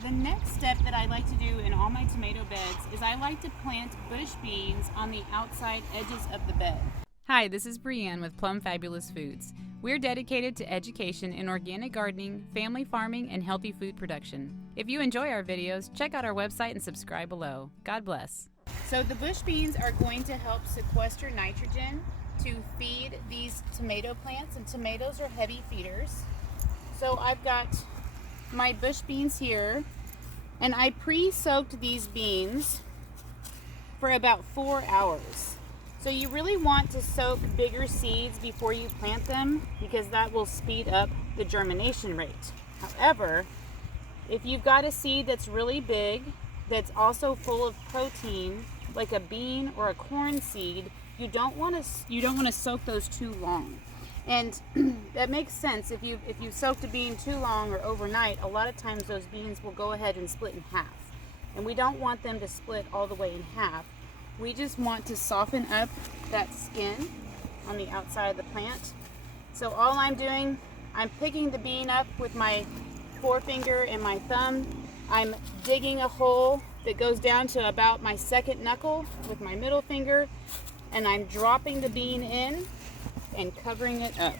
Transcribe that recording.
The next step that I like to do in all my tomato beds is I like to plant bush beans on the outside edges of the bed. Hi, this is Brianne with Plum Fabulous Foods. We're dedicated to education in organic gardening, family farming, and healthy food production. If you enjoy our videos, check out our website and subscribe below. God bless. So the bush beans are going to help sequester nitrogen to feed these tomato plants, and tomatoes are heavy feeders. So I've got my bush beans here, and I pre-soaked these beans for about 4 hours. So you really want to soak bigger seeds before you plant them because that will speed up the germination rate. However, if you've got a seed that's really big, that's also full of protein, like a bean or a corn seed, you don't want to soak those too long. And that makes sense. If you soaked a bean too long or overnight, a lot of times those beans will go ahead and split in half. And we don't want them to split all the way in half. We just want to soften up that skin on the outside of the plant. So all I'm doing, I'm picking the bean up with my forefinger and my thumb. I'm digging a hole that goes down to about my second knuckle with my middle finger, and I'm dropping the bean in and covering it up.